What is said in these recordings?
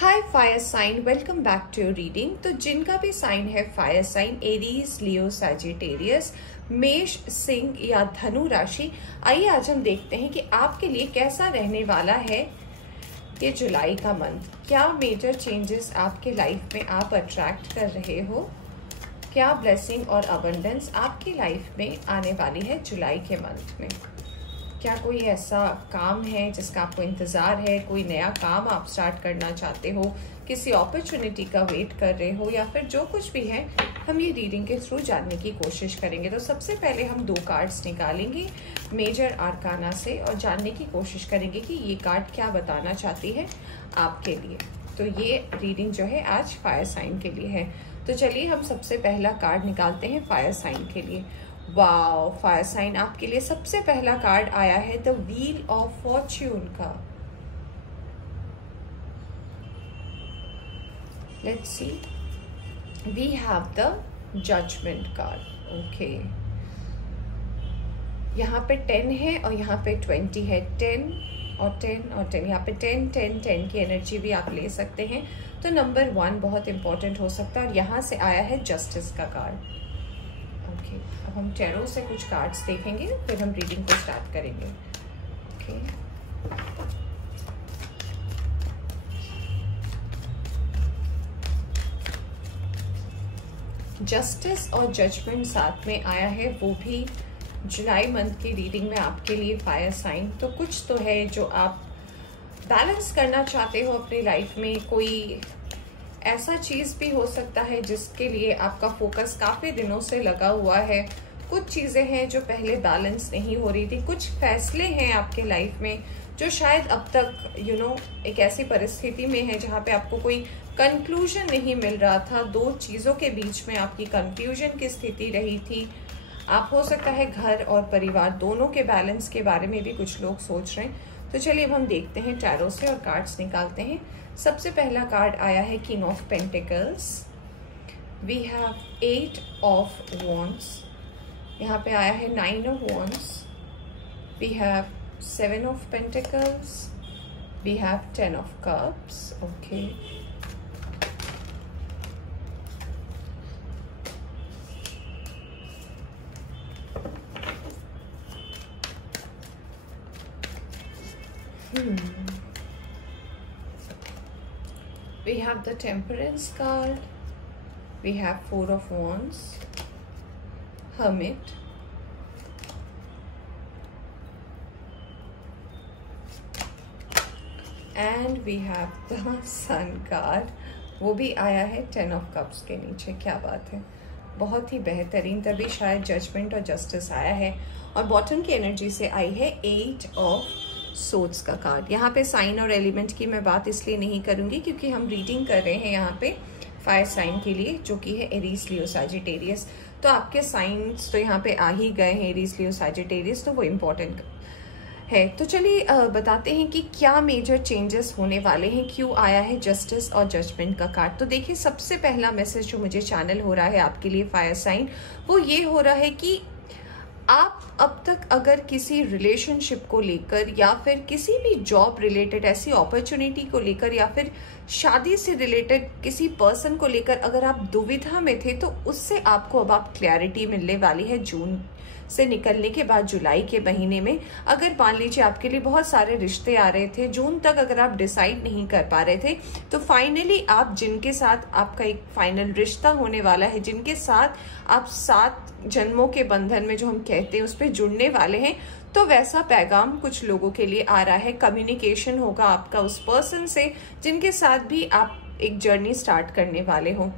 Hi fire sign, welcome back to your reading. तो जिनका भी साइन है fire sign, Aries, Leo, Sagittarius, मेष, सिंह या धनु राशि, आइए आज हम देखते हैं कि आपके लिए कैसा रहने वाला है ये जुलाई का मंथ। क्या मेजर चेंजेस आपके लाइफ में आप अट्रैक्ट कर रहे हो? क्या ब्लेसिंग और अबंडेंस आपकी लाइफ में आने वाली है जुलाई के मंथ में? क्या कोई ऐसा काम है जिसका आपको इंतजार है? कोई नया काम आप स्टार्ट करना चाहते हो, किसी अपॉर्चुनिटी का वेट कर रहे हो, या फिर जो कुछ भी है हम ये रीडिंग के थ्रू जानने की कोशिश करेंगे। तो सबसे पहले हम 2 कार्ड्स निकालेंगे मेजर आर्काना से और जानने की कोशिश करेंगे कि ये कार्ड क्या बताना चाहती है आपके लिए। तो ये रीडिंग जो है आज फायर साइन के लिए है। तो चलिए हम सबसे पहला कार्ड निकालते हैं फायर साइन के लिए। वाओ, फायर साइन आपके लिए सबसे पहला कार्ड आया है द व्हील ऑफ फॉर्च्यून का। Let's see, we have the judgment card. Okay, यहाँ पे 10 है और यहाँ पे 20 है। 10 और 10 और 10, यहाँ पे 10 10 10 की एनर्जी भी आप ले सकते हैं। तो नंबर 1 बहुत इंपॉर्टेंट हो सकता है और यहाँ से आया है जस्टिस का कार्ड। ओके, अब हम टैरो से कुछ कार्ड्स देखेंगे, फिर हम रीडिंग को स्टार्ट करेंगे। ओके, जस्टिस और जजमेंट साथ में आया है, वो भी जुलाई मंथ की रीडिंग में आपके लिए फायर साइन। तो कुछ तो है जो आप बैलेंस करना चाहते हो अपनी लाइफ में। कोई ऐसा चीज भी हो सकता है जिसके लिए आपका फोकस काफी दिनों से लगा हुआ है। कुछ चीजें हैं जो पहले बैलेंस नहीं हो रही थी। कुछ फैसले हैं आपके लाइफ में जो शायद अब तक एक ऐसी परिस्थिति में है जहां पे आपको कोई कंक्लूजन नहीं मिल रहा था। 2 चीजों के बीच में आपकी कंफ्यूजन की स्थिति रही थी। आप हो सकता है घर और परिवार दोनों के बैलेंस के बारे में भी कुछ लोग सोच रहे हैं। तो चलिए अब हम देखते हैं टैरो से और कार्ड्स निकालते हैं। सबसे पहला कार्ड आया है king of pentacles. We have 8 of wands. यहाँ पे आया है 9 of wands. We have 7 of pentacles. We have 10 of cups. Okay, we have the temperance card. We have 4 of wands, hermit, and we have the sun card. वो भी आया है 10 of cups के नीचे। क्या बात है, बहुत ही बेहतरीन। तभी शायद जजमेंट और जस्टिस आया है। और बॉटम की एनर्जी से आई है 8 ऑफ सोर्ड्स का कार्ड। यहाँ पे साइन और एलिमेंट की मैं बात इसलिए नहीं करूंगी क्योंकि हम रीडिंग कर रहे हैं यहाँ पे फायर साइन के लिए, जो कि है एरीज, लियो, सैजिटेरियस। तो आपके साइंस तो यहाँ पे आ ही गए हैं, एरीज, लियो, सैजिटेरियस, तो वो इम्पोर्टेंट है। तो चलिए बताते हैं कि क्या मेजर चेंजेस होने वाले हैं, क्यों आया है जस्टिस और जजमेंट का कार्ड। तो देखिए, सबसे पहला मैसेज जो मुझे चैनल हो रहा है आपके लिए फायर साइन, वो ये हो रहा है कि आप अब तक अगर किसी रिलेशनशिप को लेकर या फिर किसी भी जॉब रिलेटेड ऐसी अपॉर्चुनिटी को लेकर या फिर शादी से रिलेटेड किसी पर्सन को लेकर अगर आप दुविधा में थे, तो उससे आपको अब आप क्लैरिटी मिलने वाली है जून से निकलने के बाद जुलाई के महीने में। अगर मान लीजिए आपके लिए बहुत सारे रिश्ते आ रहे थे, जून तक अगर आप डिसाइड नहीं कर पा रहे थे, तो फाइनली आप जिनके साथ आपका एक फाइनल रिश्ता होने वाला है, जिनके साथ आप 7 जन्मों के बंधन में जो हम कहते हैं उस पर जुड़ने वाले हैं, तो वैसा पैगाम कुछ लोगों के लिए आ रहा है। कम्युनिकेशन होगा आपका उस पर्सन से जिनके साथ भी आप एक जर्नी स्टार्ट करने वाले हो।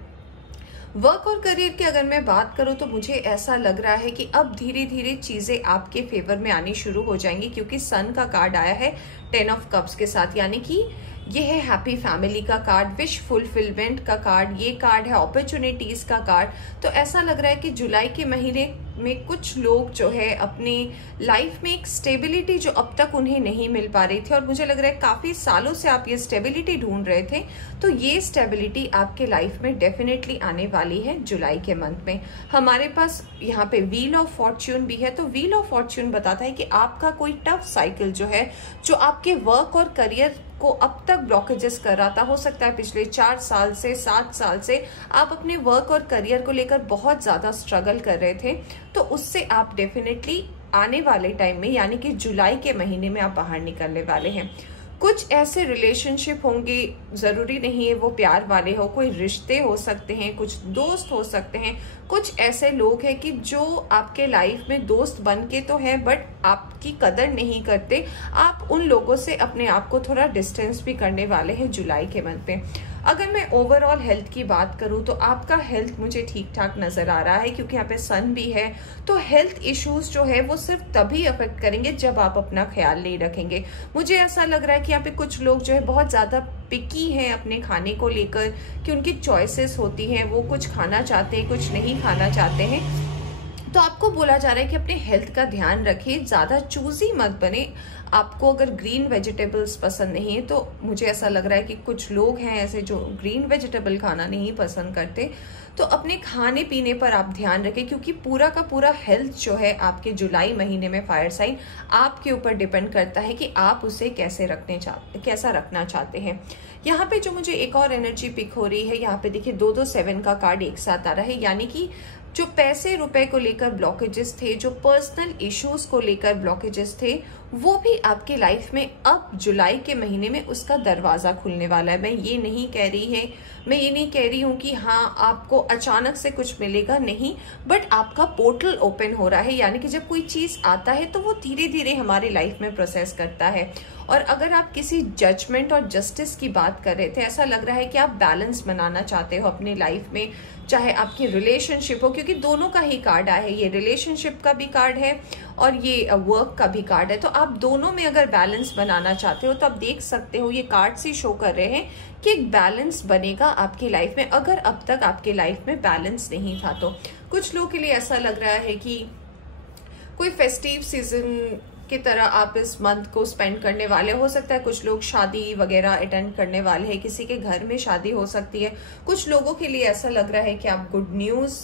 वर्क और करियर की अगर मैं बात करूं तो मुझे ऐसा लग रहा है कि अब धीरे धीरे चीजें आपके फेवर में आनी शुरू हो जाएंगी, क्योंकि सन का कार्ड आया है 10 ऑफ कप्स के साथ, यानी कि ये है हैप्पी फैमिली का कार्ड, विश फुलफिलमेंट का कार्ड, ये कार्ड है अपॉर्चुनिटीज का कार्ड। तो ऐसा लग रहा है कि जुलाई के महीने में कुछ लोग जो है अपनी लाइफ में एक स्टेबिलिटी जो अब तक उन्हें नहीं मिल पा रही थी, और मुझे लग रहा है काफी सालों से आप ये स्टेबिलिटी ढूंढ रहे थे, तो ये स्टेबिलिटी आपके लाइफ में डेफिनेटली आने वाली है जुलाई के मंथ में। हमारे पास यहाँ पे व्हील ऑफ फॉर्च्यून भी है, तो व्हील ऑफ फॉर्च्यून बताता है कि आपका कोई टफ साइकिल जो है, जो आपके वर्क और करियर को अब तक ब्लॉकेजेस कर रहा था, हो सकता है पिछले 4 साल से 7 साल से आप अपने वर्क और करियर को लेकर बहुत ज्यादा स्ट्रगल कर रहे थे, तो उससे आप डेफिनेटली आने वाले टाइम में यानी कि जुलाई के महीने में आप बाहर निकलने वाले हैं। कुछ ऐसे रिलेशनशिप होंगे, जरूरी नहीं है वो प्यार वाले हो, कोई रिश्ते हो सकते हैं, कुछ दोस्त हो सकते हैं, कुछ ऐसे लोग हैं कि जो आपके लाइफ में दोस्त बन के तो है बट आपकी कदर नहीं करते, आप उन लोगों से अपने आप को थोड़ा डिस्टेंस भी करने वाले हैं जुलाई के मंथ में। अगर मैं ओवरऑल हेल्थ की बात करूं तो आपका हेल्थ मुझे ठीक ठाक नजर आ रहा है, क्योंकि यहाँ पे सन भी है, तो हेल्थ इश्यूज जो है वो सिर्फ तभी अफेक्ट करेंगे जब आप अपना ख्याल नहीं रखेंगे। मुझे ऐसा लग रहा है कि यहाँ पे कुछ लोग जो है बहुत ज्यादा पिकी हैं अपने खाने को लेकर, कि उनकी चॉइसेस होती हैं, वो कुछ खाना चाहते हैं, कुछ नहीं खाना चाहते हैं, तो आपको बोला जा रहा है कि अपने हेल्थ का ध्यान रखिए, ज्यादा चूजी मत बने। आपको अगर ग्रीन वेजिटेबल्स पसंद नहीं है, तो मुझे ऐसा लग रहा है कि कुछ लोग हैं ऐसे जो ग्रीन वेजिटेबल खाना नहीं पसंद करते, तो अपने खाने पीने पर आप ध्यान रखें, क्योंकि पूरा का पूरा हेल्थ जो है आपके जुलाई महीने में फायर साइन आपके ऊपर डिपेंड करता है कि आप उसे कैसा रखना चाहते हैं। यहाँ पे जो मुझे एक और एनर्जी पिक हो रही है, यहाँ पे देखिए 2-2-7 का कार्ड एक साथ आ रहा है, यानी कि जो पैसे रुपए को लेकर ब्लॉकेजेस थे, जो पर्सनल इश्यूज को लेकर ब्लॉकेजेस थे, वो भी आपकी लाइफ में अब जुलाई के महीने में उसका दरवाजा खुलने वाला है। मैं ये नहीं कह रही हूँ कि हाँ आपको अचानक से कुछ मिलेगा, नहीं, बट आपका पोर्टल ओपन हो रहा है, यानी कि जब कोई चीज आता है तो वो धीरे धीरे हमारी लाइफ में प्रोसेस करता है। और अगर आप किसी जजमेंट और जस्टिस की बात कर रहे थे, ऐसा लग रहा है कि आप बैलेंस बनाना चाहते हो अपनी लाइफ में, चाहे आपकी रिलेशनशिप हो, क्योंकि दोनों का ही कार्ड आया है, ये रिलेशनशिप का भी कार्ड है और ये वर्क का भी कार्ड है, तो आप दोनों में अगर बैलेंस बनाना चाहते हो तो आप देख सकते हो ये कार्ड्स ही शो कर रहे हैं कि एक बैलेंस बनेगा आपकी लाइफ में, अगर अब तक आपकी लाइफ में बैलेंस नहीं था तो। कुछ लोगों के लिए ऐसा लग रहा है कि कोई फेस्टिव सीजन की तरह आप इस मंथ को स्पेंड करने वाले, हो सकता है कुछ लोग शादी वगैरह अटेंड करने वाले हैं, किसी के घर में शादी हो सकती है, कुछ लोगों के लिए ऐसा लग रहा है कि आप गुड न्यूज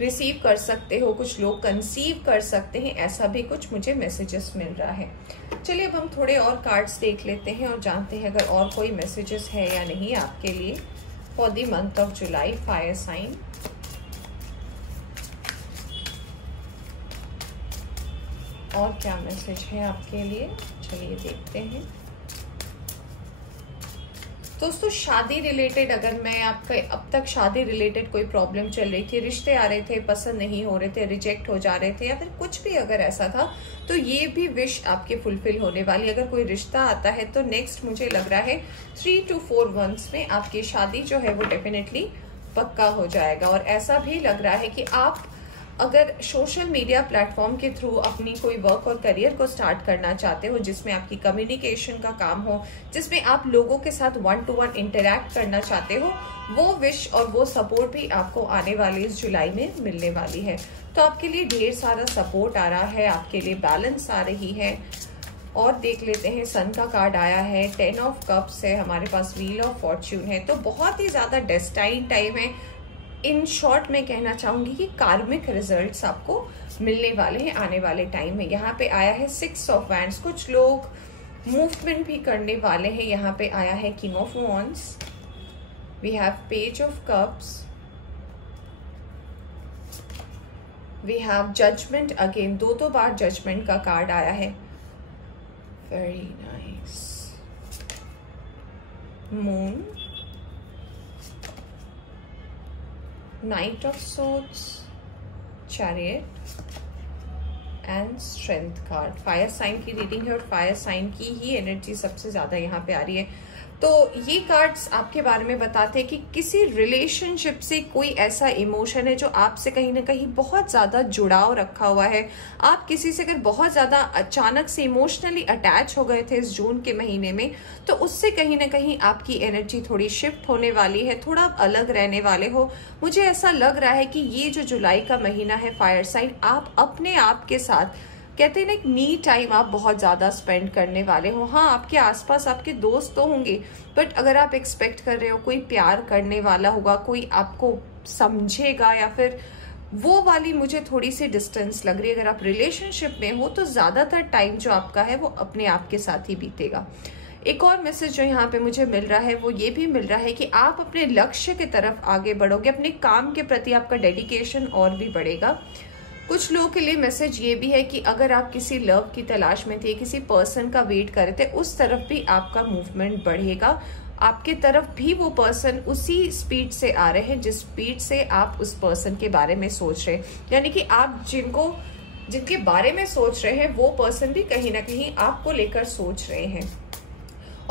रिसीव कर सकते हो, कुछ लोग कंसीव कर सकते हैं, ऐसा भी कुछ मुझे मैसेजेस मिल रहा है। चलिए अब हम थोड़े और कार्ड्स देख लेते हैं और जानते हैं अगर और कोई मैसेजेस है या नहीं आपके लिए for the month of July fire sign. और क्या मैसेज है आपके लिए, चलिए देखते हैं। दोस्तों शादी रिलेटेड, अगर मैं आपका अब तक शादी रिलेटेड कोई प्रॉब्लम चल रही थी, रिश्ते आ रहे थे पसंद नहीं हो रहे थे, रिजेक्ट हो जा रहे थे, या फिर कुछ भी अगर ऐसा था, तो ये भी विश आपकी फुलफिल होने वाली। अगर कोई रिश्ता आता है तो नेक्स्ट मुझे लग रहा है 3 to 4 months में आपकी शादी जो है वो डेफिनेटली पक्का हो जाएगा। और ऐसा भी लग रहा है कि आप अगर सोशल मीडिया प्लेटफॉर्म के थ्रू अपनी कोई वर्क और करियर को स्टार्ट करना चाहते हो, जिसमें आपकी कम्युनिकेशन का काम हो, जिसमें आप लोगों के साथ 1-to-1 इंटरैक्ट करना चाहते हो, वो विश और वो सपोर्ट भी आपको आने वाली इस जुलाई में मिलने वाली है। तो आपके लिए ढेर सारा सपोर्ट आ रहा है, आपके लिए बैलेंस आ रही है। और देख लेते हैं, सन का कार्ड आया है, 10 of Cups है, हमारे पास व्हील ऑफ फॉर्च्यून है, तो बहुत ही ज्यादा डेस्टाइन टाइम है। इन शॉर्ट मैं कहना चाहूंगी कि कार्मिक रिजल्ट्स आपको मिलने वाले हैं आने वाले टाइम में। यहाँ पे आया है 6 of Wands, कुछ लोग मूवमेंट भी करने वाले हैं। यहाँ पे आया है king of wands, we have page of cups, we have judgment again, दो बार जजमेंट का कार्ड आया है, very nice, moon, knight of swords, chariot and strength card. Fire sign की रीडिंग है और फायर साइन की ही एनर्जी सबसे ज्यादा यहाँ पे आ रही है। तो ये कार्ड्स आपके बारे में बताते हैं कि किसी रिलेशनशिप से कोई ऐसा इमोशन है जो आपसे कहीं ना कहीं बहुत ज्यादा जुड़ाव रखा हुआ है। आप किसी से अगर बहुत ज्यादा अचानक से इमोशनली अटैच हो गए थे इस जून के महीने में, तो उससे कहीं ना कहीं आपकी एनर्जी थोड़ी शिफ्ट होने वाली है, थोड़ा अलग रहने वाले हो। मुझे ऐसा लग रहा है कि ये जो जुलाई का महीना है फायर साइन, आप अपने आप के साथ, कहते हैं ना, एक मी टाइम आप बहुत ज्यादा स्पेंड करने वाले हो। हाँ, आपके आसपास आपके दोस्त तो होंगे, बट अगर आप एक्सपेक्ट कर रहे हो कोई प्यार करने वाला होगा, कोई आपको समझेगा, या फिर वो वाली मुझे थोड़ी सी डिस्टेंस लग रही है। अगर आप रिलेशनशिप में हो तो ज्यादातर टाइम जो आपका है वो अपने आप के साथ ही बीतेगा। एक और मैसेज जो यहाँ पे मुझे मिल रहा है वो ये भी मिल रहा है कि आप अपने लक्ष्य की तरफ आगे बढ़ोगे, अपने काम के प्रति आपका डेडिकेशन और भी बढ़ेगा। कुछ लोगों के लिए मैसेज ये भी है कि अगर आप किसी लव की तलाश में थे, किसी पर्सन का वेट कर रहे थे, उस तरफ भी आपका मूवमेंट बढ़ेगा। आपके तरफ भी वो पर्सन उसी स्पीड से आ रहे हैं जिस स्पीड से आप उस पर्सन के बारे में सोच रहे हैं। यानी कि आप जिनके बारे में सोच रहे हैं वो पर्सन भी कहीं ना कहीं आपको लेकर सोच रहे हैं।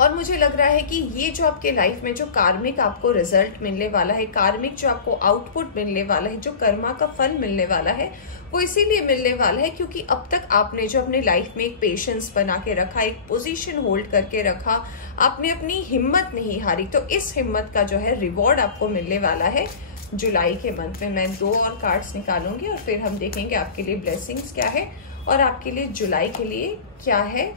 और मुझे लग रहा है कि ये जो आपके लाइफ में जो कार्मिक आपको रिजल्ट मिलने वाला है, कार्मिक जो आपको आउटपुट मिलने वाला है, जो कर्मा का फल मिलने वाला है, वो इसीलिए मिलने वाला है क्योंकि अब तक आपने जो अपने लाइफ में एक पेशेंस बना के रखा, एक पोजीशन होल्ड करके रखा, आपने अपनी हिम्मत नहीं हारी, तो इस हिम्मत का जो है रिवॉर्ड आपको मिलने वाला है जुलाई के मंथ में। मैं 2 और कार्ड्स निकालूंगी और फिर हम देखेंगे आपके लिए ब्लेसिंग्स क्या है और आपके लिए जुलाई के लिए क्या है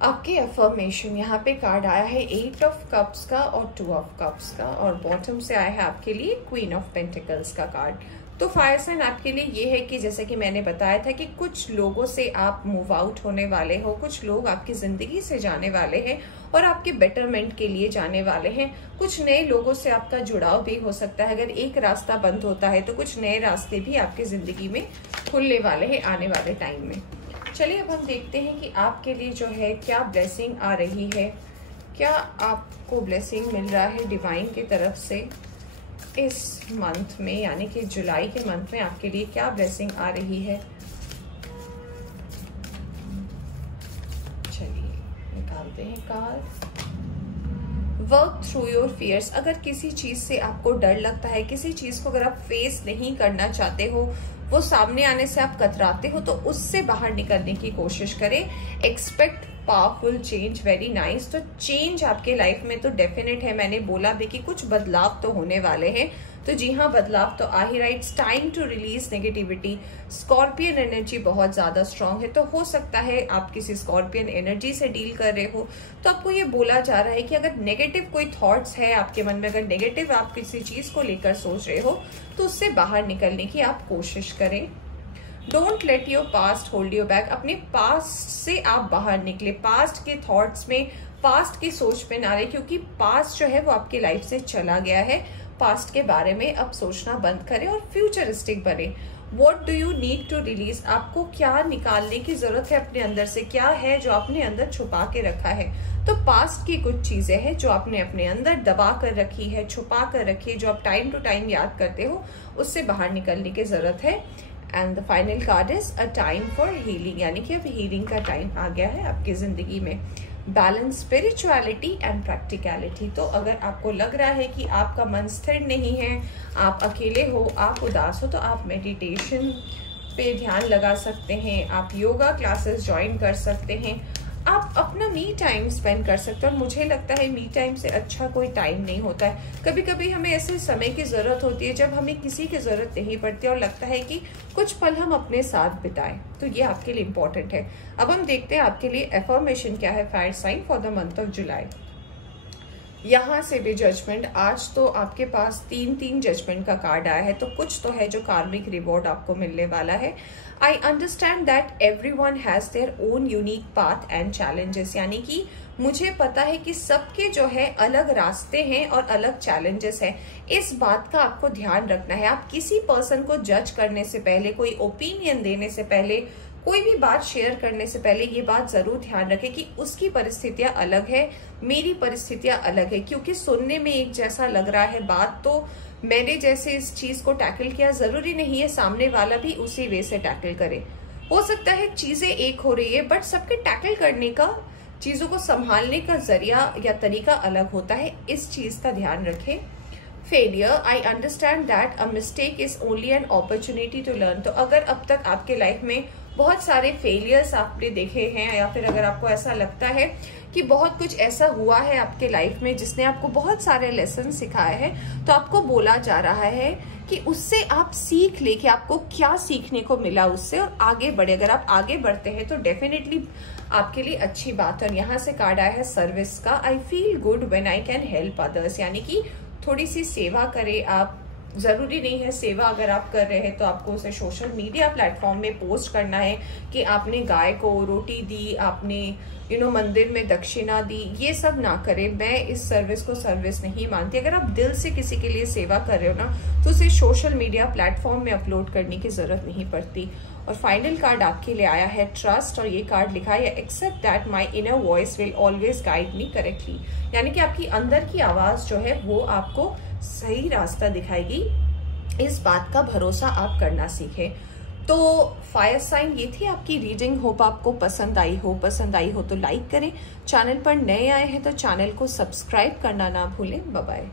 आपके अफर्मेशन। यहाँ पे कार्ड आया है 8 ऑफ कप्स का और 2 ऑफ कप्स का, और बॉटम से आया है आपके लिए क्वीन ऑफ पेंटिकल्स का कार्ड। तो फायर साइन आपके लिए ये है कि जैसे कि मैंने बताया था कि कुछ लोगों से आप मूव आउट होने वाले हो, कुछ लोग आपकी जिंदगी से जाने वाले हैं और आपके बेटरमेंट के लिए जाने वाले हैं। कुछ नए लोगों से आपका जुड़ाव भी हो सकता है। अगर एक रास्ता बंद होता है तो कुछ नए रास्ते भी आपकी जिंदगी में खुलने वाले हैं आने वाले टाइम में। चलिए अब हम देखते हैं कि आपके लिए जो है क्या ब्लेसिंग आ रही है, क्या आपको ब्लेसिंग मिल रहा है डिवाइन की तरफ से इस मंथ में, यानी कि जुलाई के मंथ में आपके लिए क्या ब्लेसिंग आ रही है। चलिए निकालते हैं card. Work through your fears. अगर किसी चीज से आपको डर लगता है, किसी चीज को अगर आप फेस नहीं करना चाहते हो, वो सामने आने से आप कतराते हो, तो उससे बाहर निकलने की कोशिश करें। Expect powerful change, very nice. तो चेंज आपके लाइफ में तो डेफिनेट है। मैंने बोला भी कि कुछ बदलाव तो होने वाले हैं, तो जी हाँ, बदलाव तो आ ही रहा है। It's time to release negativity. Scorpion energy बहुत ज्यादा स्ट्रांग है, तो हो सकता है आप किसी स्कॉर्पियन एनर्जी से डील कर रहे हो, तो आपको ये बोला जा रहा है कि अगर नेगेटिव कोई थॉट्स है आपके मन में, अगर नेगेटिव आप किसी चीज को लेकर सोच रहे हो, तो उससे बाहर निकलने की आप कोशिश करें। Don't let your past hold you back. अपने पास्ट से आप बाहर निकले, पास्ट के थॉट्स में, पास्ट की सोच में ना रहे, क्योंकि पास्ट जो है वो आपकी लाइफ से चला गया है। पास्ट के बारे में अब सोचना बंद करें और फ्यूचरिस्टिक बने। What do you need to release? आपको क्या निकालने की जरूरत है अपने अंदर से, क्या है जो आपने अंदर छुपा के रखा है। तो पास्ट की कुछ चीजें हैं जो आपने अपने अंदर दबा कर रखी है, छुपा कर रखी है, जो आप टाइम टू टाइम याद करते हो, उससे बाहर निकलने की जरूरत है। And the final card is a time for healing, यानी कि अब हीलिंग का टाइम आ गया है आपकी जिंदगी में। Balance, spirituality and practicality. तो अगर आपको लग रहा है कि आपका मन स्थिर नहीं है, आप अकेले हो, आप उदास हो, तो आप मेडिटेशन पे ध्यान लगा सकते हैं, आप योगा क्लासेस ज्वाइन कर सकते हैं, आप अपना मी टाइम स्पेंड कर सकते हो। और मुझे लगता है मी टाइम से अच्छा कोई टाइम नहीं होता है। कभी कभी हमें ऐसे समय की जरूरत होती है जब हमें किसी की जरूरत नहीं पड़ती और लगता है कि कुछ पल हम अपने साथ बिताएं, तो ये आपके लिए इम्पोर्टेंट है। अब हम देखते हैं आपके लिए एफर्मेशन क्या है fire sign for the month of July. यहाँ से भी जजमेंट। आज तो आपके पास 3 जजमेंट का कार्ड आया है, तो कुछ तो है जो कार्मिक रिवॉर्ड आपको मिलने वाला है। आई understand that everyone has their own unique path and challenges, यानी कि मुझे पता है कि सबके जो है अलग रास्ते हैं और अलग चैलेंजेस हैं। इस बात का आपको ध्यान रखना है। आप किसी पर्सन को जज करने से पहले, कोई ओपिनियन देने से पहले, कोई भी बात शेयर करने से पहले ये बात जरूर ध्यान रखें कि उसकी परिस्थितियां अलग है, मेरी परिस्थितियां अलग है। क्योंकि सुनने में एक जैसा लग रहा है बात, तो मैंने जैसे इस चीज को टैकल किया, जरूरी नहीं है सामने वाला भी उसी वे से टैकल करे। हो सकता है चीजें एक हो रही है, बट सबके टैकल करने का चीजों को संभालने का जरिया या तरीका अलग होता है, इस चीज का ध्यान रखें। Failure, I understand that a mistake is only an opportunity to learn. तो अगर अब तक आपके लाइफ में बहुत सारे फेलियर्स आपने देखे हैं, या फिर अगर आपको ऐसा लगता है कि बहुत कुछ ऐसा हुआ है आपके लाइफ में जिसने आपको बहुत सारे लेसन सिखाए हैं, तो आपको बोला जा रहा है कि उससे आप सीख ले कि आपको क्या सीखने को मिला उससे, और आगे बढ़े। अगर आप आगे बढ़ते हैं तो डेफिनेटली आपके लिए अच्छी बात है। और यहाँ से कार्ड आया है सर्विस का। I feel good when I can help others, यानी कि थोड़ी सी सेवा करें आप। जरूरी नहीं है सेवा अगर आप कर रहे हैं तो आपको उसे सोशल मीडिया प्लेटफॉर्म में पोस्ट करना है कि आपने गाय को रोटी दी, आपने मंदिर में दक्षिणा दी। ये सब ना करें। मैं इस सर्विस को सर्विस नहीं मानती। अगर आप दिल से किसी के लिए सेवा कर रहे हो ना, तो उसे सोशल मीडिया प्लेटफॉर्म में अपलोड करने की जरूरत नहीं पड़ती। और फाइनल कार्ड आपके लिए आया है ट्रस्ट, और ये कार्ड लिखा है accept that my inner voice will always guide me correctly, यानी कि आपकी अंदर की आवाज जो है वो आपको सही रास्ता दिखाएगी। इस बात का भरोसा आप करना सीखें। तो फायर साइन ये थी आपकी रीडिंग। होप आपको पसंद आई हो तो लाइक करें। चैनल पर नए आए हैं तो चैनल को सब्सक्राइब करना ना भूलें। Bye bye.